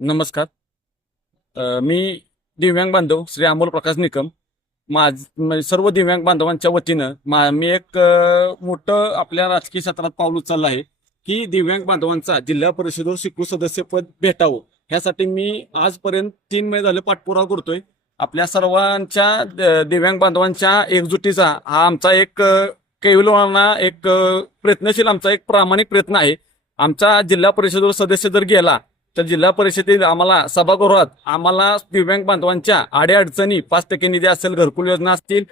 नमस्कार. मी दिव्यांग बांधव श्री अमोल प्रकाश निकम. सर्व दिव्यांग बांधवांच्या वतीनं मी एक मोठं आपल्या राजकीय क्षेत्रात पाऊल उचललं आहे की दिव्यांग बांधवांचा जिल्हा परिषदेवर स्वीकृत सदस्यपद भेटावं. ह्यासाठी मी आजपर्यंत 3 महिने झाले पाठपुरावा करतोय. आपल्या सर्वांच्या दिव्यांग बांधवांच्या एकजुटीचा हा आमचा एक कैवलवाना एक प्रयत्नशील आमचा एक प्रामाणिक प्रयत्न आहे. आमचा जिल्हा परिषदेवर सदस्य जर गेला तर जिल्हा परिषदेत आम्हाला सभागृहात आम्हाला दिव्यांग बांधवांच्या अडीअडचणी 5% निधी असेल, घरकुल योजना असतील,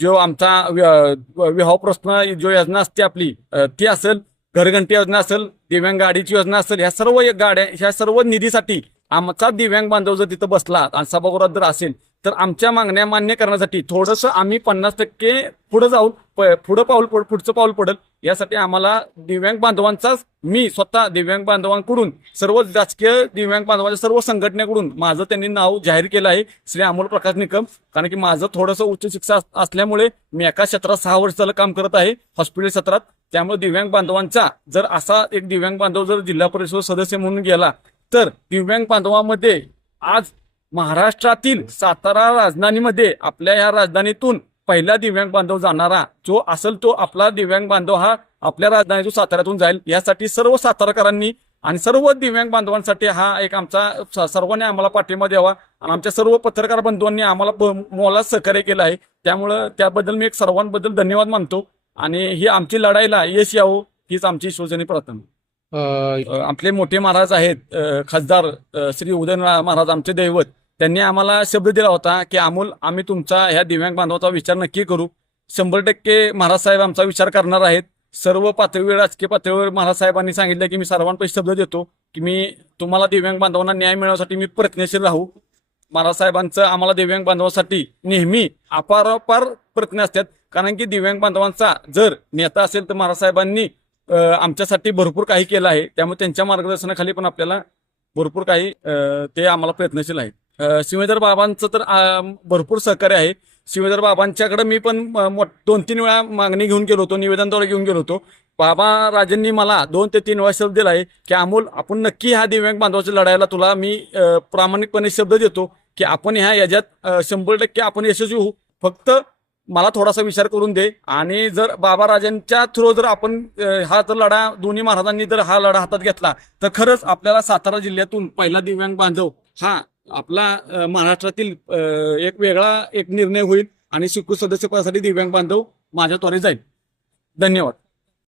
जो आमचा विवाह प्रश्न जो योजना असते आपली ती असेल, घरघंटी योजना असेल, दिव्यांग गाडीची योजना असेल, ह्या सर्व निधीसाठी आमचा दिव्यांग बांधव जर तिथं बसला आणि सभागृहात जर असेल तर आमच्या मागण्या मान्य करण्यासाठी थोडंसं आम्ही 50% पुढे जाऊन पुढचं पाऊल पडेल. यासाठी आम्हाला दिव्यांग बांधवांचाच मी स्वतः दिव्यांग बांधवांकडून सर्व राजकीय दिव्यांग बांधवांच्या सर्व संघटनेकडून माझं त्यांनी नाव जाहीर केलं आहे श्री अमोल प्रकाश निकम. कारण की माझं थोडंसं उच्च शिक्षा असल्यामुळे मी एका क्षेत्रात 6 वर्ष झालं काम करत आहे, हॉस्पिटल क्षेत्रात. त्यामुळे दिव्यांग बांधवांचा जर असा एक दिव्यांग बांधव जर जिल्हा परिषद सदस्य म्हणून गेला तर दिव्यांग बांधवांमध्ये आज महाराष्ट्रातील सातारा राजधानीमध्ये आपल्या या राजधानीतून पहिला दिव्यांग बांधव जाणारा जो असेल तो आपला दिव्यांग बांधव हा आपल्या राजधानीतून साताऱ्यातून जाईल. यासाठी सर्व साताराकरांनी आणि सर्व दिव्यांग बांधवांसाठी हा एक आमचा सर्वांनी आम्हाला पाठिंबा द्यावा आणि आमच्या सर्व पत्रकार बंधूंनी आम्हाला मोलाचं सहकार्य केलं आहे. त्यामुळं त्याबद्दल मी एक सर्वांबद्दल धन्यवाद मानतो आणि ही आमची लढाईला यश यावं हीच आमची शिवसेने प्रार्थना. आपले मोठे महाराज आहेत खासदार श्री उदयनराजे महाराज आमचे दैवत. त्यांनी आम्हाला शब्द दिला होता की अमोल आम्ही तुमचा ह्या दिव्यांग बांधवाचा विचार नक्की करू. 100% महाराज साहेब आमचा विचार करणार आहेत. सर्व पातळीवर राजकीय पातळीवर महाराज साहेबांनी सांगितलं की मी सर्वांपैकी शब्द देतो की मी तुम्हाला दिव्यांग बांधवांना न्याय मिळवण्यासाठी मी प्रयत्नशील राहू. महाराज साहेबांचं आम्हाला दिव्यांग बांधवांसाठी नेहमी अपार प्रयत्न असतात. कारण की दिव्यांग बांधवांचा जर नेता असेल तर महाराज साहेबांनी आमच्यासाठी भरपूर काही केलं आहे. त्यामुळे त्यांच्या मार्गदर्शनाखाली पण आपल्याला भरपूर काही ते आम्हाला प्रयत्नशील आहेत. शिवेंद्र बाबांचं तर भरपूर सहकार्य आहे. शिवेंद्र बाबांच्याकडे मी पण 2-3 वेळा मागणी घेऊन गेलो होतो, निवेदनद्वारे घेऊन गेलो होतो. बाबा राजांनी मला 2 ते 3 वेळा शब्द दिला आहे की अमोल आपण नक्की ह्या दिव्यांग बांधवाच्या लढाईला तुला मी प्रामाणिकपणे शब्द देतो की आपण याच्यात 100% आपण यशस्वी होऊ. फक्त मला थोडासा विचार करून दे. आणि जर बाबा राजांच्या थ्रू जर आपण हा जर लढा दोन्ही महाराजांनी जर हा लढा हातात घेतला तर खरंच आपल्याला सातारा जिल्ह्यातून पहिला दिव्यांग बांधव हा आपला महाराष्ट्रातील एक वेगळा एक निर्णय होईल आणि स्वीकृत सदस्यपदासाठी दिव्यांग बांधव माझ्याद्वारे जाईल. धन्यवाद.